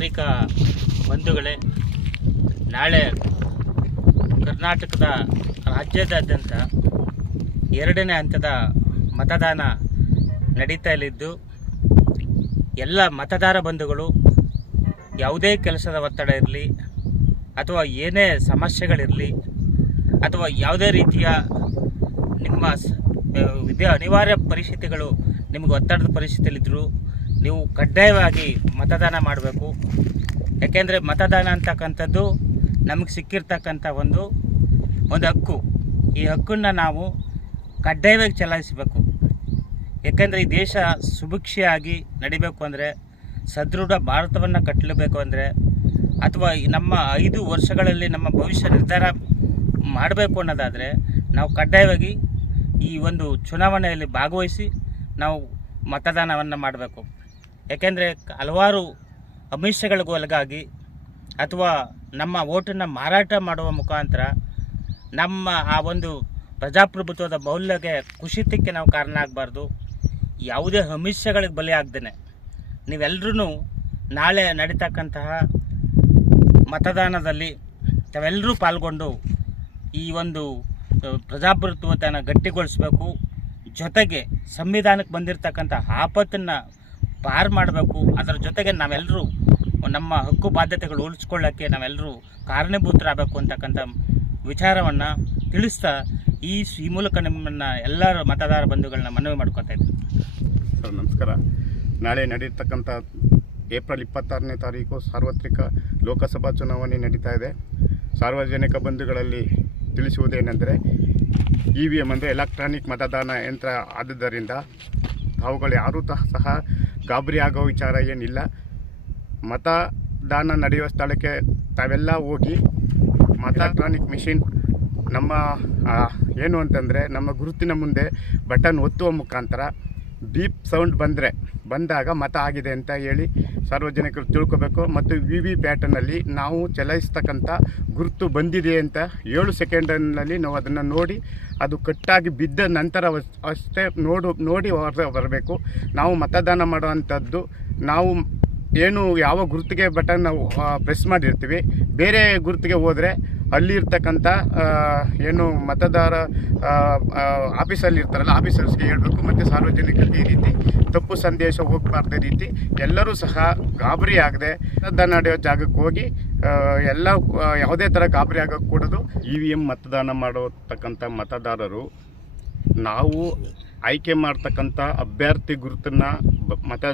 ನಾಗರಿಕ ಬಂಧುಗಳೇ, ನಾಳೆ ಕರ್ನಾಟಕದ ರಾಜ್ಯದಾದ್ಯಂತ ಎರಡನೇ ಹಂತದ ಮತದಾನ ನಡೀತಾ ಇಲ್ಲಿದ್ದು, ಎಲ್ಲ ಮತದಾರ ಬಂಧುಗಳು ಯಾವುದೇ ಕೆಲಸದ ಒತ್ತಡ ಇರಲಿ, ಅಥವಾ ಏನೇ ಸಮಸ್ಯೆಗಳಿರಲಿ, ಅಥವಾ ಯಾವುದೇ ರೀತಿಯ ನಿಮ್ಮ ವಿದ್ಯಾ ಅನಿವಾರ್ಯ ಪರಿಸ್ಥಿತಿಗಳು, ನಿಮಗೆ ಒತ್ತಡದ ಪರಿಸ್ಥಿತಿಯಲ್ಲಿದ್ದರೂ ನೀವು ಕಡ್ಡಾಯವಾಗಿ ಮತದಾನ ಮಾಡಬೇಕು. ಯಾಕೆಂದರೆ ಮತದಾನ ಅಂತಕ್ಕಂಥದ್ದು ನಮಗೆ ಸಿಕ್ಕಿರ್ತಕ್ಕಂಥ ಒಂದು ಒಂದು ಹಕ್ಕು. ಈ ಹಕ್ಕನ್ನು ನಾವು ಕಡ್ಡಾಯವಾಗಿ ಚಲಾಯಿಸಬೇಕು. ಯಾಕೆಂದರೆ ಈ ದೇಶ ಸುಭಿಕ್ಷೆಯಾಗಿ ನಡಿಬೇಕು ಅಂದರೆ, ಸದೃಢ ಭಾರತವನ್ನು ಕಟ್ಟಲೇಬೇಕು ಅಂದರೆ, ಅಥವಾ ನಮ್ಮ ಐದು ವರ್ಷಗಳಲ್ಲಿ ನಮ್ಮ ಭವಿಷ್ಯ ನಿರ್ಧಾರ ಮಾಡಬೇಕು ಅನ್ನೋದಾದರೆ, ನಾವು ಕಡ್ಡಾಯವಾಗಿ ಈ ಒಂದು ಚುನಾವಣೆಯಲ್ಲಿ ಭಾಗವಹಿಸಿ ನಾವು ಮತದಾನವನ್ನು ಮಾಡಬೇಕು. ಯಾಕೆಂದರೆ ಹಲವಾರು ಅಮಿಷಗಳಿಗೂ ಒಳಗಾಗಿ ಅಥವಾ ನಮ್ಮ ಓಟನ್ನು ಮಾರಾಟ ಮಾಡುವ ಮುಖಾಂತರ ನಮ್ಮ ಆ ಒಂದು ಪ್ರಜಾಪ್ರಭುತ್ವದ ಮೌಲ್ಯಕ್ಕೆ ಕುಸಿತಕ್ಕೆ ನಾವು ಕಾರಣ ಆಗಬಾರ್ದು. ಯಾವುದೇ ಅಮಿಷಗಳಿಗೆ ಬಲಿ ಆಗ್ದೇನೆ. ನೀವೆಲ್ಲರೂ ನಾಳೆ ನಡೀತಕ್ಕಂತಹ ಮತದಾನದಲ್ಲಿ ತಾವೆಲ್ಲರೂ ಪಾಲ್ಗೊಂಡು ಈ ಒಂದು ಪ್ರಜಾಪ್ರಭುತ್ವತನ ಗಟ್ಟಿಗೊಳಿಸಬೇಕು. ಜೊತೆಗೆ ಸಂವಿಧಾನಕ್ಕೆ ಬಂದಿರತಕ್ಕಂಥ ಆಪತ್ತನ್ನು ಪಾರು ಮಾಡಬೇಕು. ಅದರ ಜೊತೆಗೆ ನಾವೆಲ್ಲರೂ ನಮ್ಮ ಹಕ್ಕು ಬಾಧ್ಯತೆಗಳು ಉಳಿಸ್ಕೊಳ್ಳೋಕ್ಕೆ ನಾವೆಲ್ಲರೂ ಕಾರಣೀಭೂತರಾಗಬೇಕು ಅಂತಕ್ಕಂಥ ವಿಚಾರವನ್ನು ತಿಳಿಸ್ತಾ ಈ ಈ ಮೂಲಕ ನಿಮ್ಮನ್ನು ಎಲ್ಲರ ಮತದಾರ ಬಂಧುಗಳನ್ನ ಮನವಿ ಮಾಡ್ಕೊತಾ ಇದ್ದೀನಿ. ಸರ್, ನಮಸ್ಕಾರ. ನಾಳೆ ನಡೆಯತಕ್ಕಂಥ ಏಪ್ರಿಲ್ ಇಪ್ಪತ್ತಾರನೇ ತಾರೀಕು ಸಾರ್ವತ್ರಿಕ ಲೋಕಸಭಾ ಚುನಾವಣೆ ನಡೀತಾ ಇದೆ. ಸಾರ್ವಜನಿಕ ಬಂಧುಗಳಲ್ಲಿ ತಿಳಿಸುವುದೇನೆಂದರೆ, ಇ ವಿ ಎಂ ಅಂದರೆ ಎಲೆಕ್ಟ್ರಾನಿಕ್ ಮತದಾನ ಯಂತ್ರ ಆದುದರಿಂದ ತಾವುಗಳು ಯಾರೂ ಸಹ ಗಾಬರಿ ಆಗೋ ವಿಚಾರ ಏನಿಲ್ಲ. ಮತದಾನ ನಡೆಯುವ ಸ್ಥಳಕ್ಕೆ ತಾವೆಲ್ಲ ಹೋಗಿ ಮತ ಎಲೆಕ್ಟ್ರಾನಿಕ್ ಮಿಷಿನ್ ನಮ್ಮ ಏನು ಅಂತಂದರೆ ನಮ್ಮ ಗುರುತಿನ ಮುಂದೆ ಬಟನ್ ಒತ್ತುವ ಮುಖಾಂತರ ಬೀಪ್ ಸೌಂಡ್ ಬಂದರೆ, ಬಂದಾಗ ಮತ ಆಗಿದೆ ಅಂತ ಹೇಳಿ ಸಾರ್ವಜನಿಕರು ತಿಳ್ಕೊಬೇಕು. ಮತ್ತು ವಿ ವಿ ಪ್ಯಾಟರ್ನಲ್ಲಿ ನಾವು ಚಲಾಯಿಸ್ತಕ್ಕಂಥ ಗುರುತು ಬಂದಿದೆ ಅಂತ ಏಳು ಸೆಕೆಂಡ್ನಲ್ಲಿ ನಾವು ಅದನ್ನು ನೋಡಿ, ಅದು ಕಟ್ಟಾಗಿ ಬಿದ್ದ ನಂತರ ಅಷ್ಟೇ ನೋಡು, ನೋಡಿ ಹೊರ, ಬರಬೇಕು. ನಾವು ಮತದಾನ ಮಾಡುವಂಥದ್ದು, ನಾವು ಏನು ಯಾವ ಗುರುತಿಗೆ ಬಟನ್ ನಾವು ಪ್ರೆಸ್ ಮಾಡಿರ್ತೀವಿ. ಬೇರೆ ಗುರುತಿಗೆ ಹೋದರೆ ಅಲ್ಲಿ ಇರ್ತಕ್ಕಂಥ ಏನು ಮತದಾರ ಆಫೀಸಲ್ಲಿ ಇರ್ತಾರಲ್ಲ, ಆಫೀಸರ್ಸ್ಗೆ ಹೇಳಬೇಕು, ಮತ್ತು ಸಾರ್ವಜನಿಕರಿಗೆ ಈ ರೀತಿ ತಪ್ಪು ಸಂದೇಶ ಹೋಗಬಾರ್ದ ರೀತಿ ಎಲ್ಲರೂ ಸಹ ಗಾಬರಿ ಆಗದೆ ಮತದಾನ ನಡೆಯೋ ಜಾಗಕ್ಕೆ ಹೋಗಿ ಎಲ್ಲ ಯಾವುದೇ ಥರ ಗಾಬರಿ ಆಗೋಕ್ಕೆ ಕೂಡದು ಇ ವಿ ಎಂ ಮತದಾನ ಮಾಡತಕ್ಕಂಥ ಮತದಾರರು ನಾವು ಆಯ್ಕೆ ಮಾಡ್ತಕ್ಕಂಥ ಅಭ್ಯರ್ಥಿ ಗುರುತನ್ನ ಮತ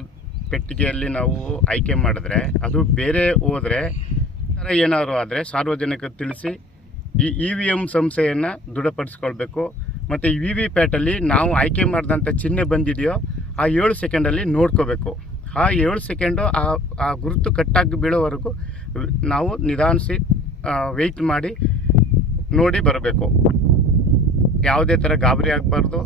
ಪೆಟ್ಟಿಗೆಯಲ್ಲಿ ನಾವು ಆಯ್ಕೆ ಮಾಡಿದ್ರೆ, ಅದು ಬೇರೆ ಹೋದರೆ ಏನಾದ್ರು ಆದರೆ ಸಾರ್ವಜನಿಕರು ತಿಳಿಸಿ ಈ ಇ ವಿ ಎಂ ಸಂಸ್ಥೆಯನ್ನು ದೃಢಪಡಿಸ್ಕೊಳ್ಬೇಕು. ಮತ್ತು ವಿ ವಿ ಪ್ಯಾಟಲ್ಲಿ ನಾವು ಆಯ್ಕೆ ಮಾಡಿದಂಥ ಚಿಹ್ನೆ ಬಂದಿದೆಯೋ ಆ ಏಳು ಸೆಕೆಂಡಲ್ಲಿ ನೋಡ್ಕೋಬೇಕು. ಆ ಏಳು ಸೆಕೆಂಡು ಆ ಆ ಗುರುತು ಕಟ್ಟಾಗಿ ಬೀಳೋವರೆಗೂ ನಾವು ನಿಧಾನಿಸಿ ವೆಯ್ಟ್ ಮಾಡಿ ನೋಡಿ ಬರಬೇಕು. ಯಾವುದೇ ಥರ ಗಾಬರಿ ಆಗಬಾರ್ದು.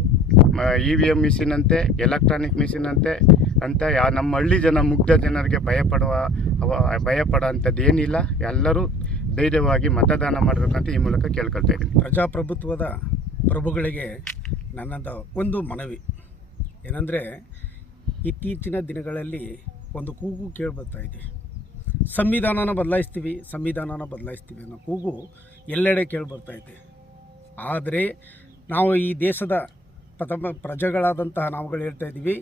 ಇ ವಿ ಎಂ ಮಿಷಿನ್ ಅಂತೆ ಎಲೆಕ್ಟ್ರಾನಿಕ್ ಮಿಷಿನ್ ಅಂತೆ ಅಂತ ಯಾ, ನಮ್ಮ ಹಳ್ಳಿ ಜನ, ಮುಗ್ಧ ಜನರಿಗೆ ಭಯಪಡುವ, ಅವ ಏನಿಲ್ಲ. ಎಲ್ಲರೂ ಧೈರ್ಯವಾಗಿ ಮತದಾನ ಮಾಡಬೇಕಂತ ಈ ಮೂಲಕ ಕೇಳ್ಕೊಳ್ತಾ ಇದ್ದೀನಿ. ಪ್ರಜಾಪ್ರಭುತ್ವದ ಪ್ರಭುಗಳಿಗೆ ನನ್ನದು ಒಂದು ಮನವಿ. ಏನಂದರೆ, ಇತ್ತೀಚಿನ ದಿನಗಳಲ್ಲಿ ಒಂದು ಕೂಗು ಕೇಳಿಬರ್ತಾ ಇದೆ. ಸಂವಿಧಾನನ ಬದಲಾಯಿಸ್ತೀವಿ ಸಂವಿಧಾನನ ಬದಲಾಯಿಸ್ತೀವಿ ಅನ್ನೋ ಕೂಗು ಎಲ್ಲೆಡೆ ಕೇಳಿಬರ್ತಾ ಇದೆ. ಆದರೆ, ನಾವು ಈ ದೇಶದ ಪ್ರಥಮ ಪ್ರಜೆಗಳಾದಂತಹ ನಾವುಗಳು ಹೇಳ್ತಾ ಇದ್ದೀವಿ.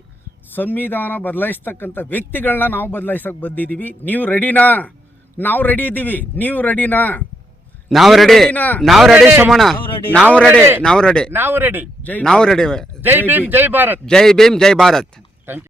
ಸಂವಿಧಾನ ಬದಲಾಯಿಸ್ತಕ್ಕಂಥ ವ್ಯಕ್ತಿಗಳನ್ನ ನಾವು ಬದಲಾಯಿಸಕ್ಕೆ ಬಂದಿದ್ದೀವಿ. ನೀವು ರೆಡಿನಾ? ನಾವು ರೆಡಿ ಇದ್ದೀವಿ. ನೀವು ರೆಡಿನಾ? ನಾವು ರೆಡಿ? ನಾವು ರೆಡಿ ಸಮಣ ನಾವು ರೆಡಿ. ನಾವು ರೆಡಿ. ನಾವು ರೆಡಿ. ಜೈ ನಾವು ರೆಡಿ. ಜೈ ಭೀಮ್ ಜೈ ಭಾರತ್. ಜೈ ಭೀಮ್ ಜೈ ಭಾರತ್.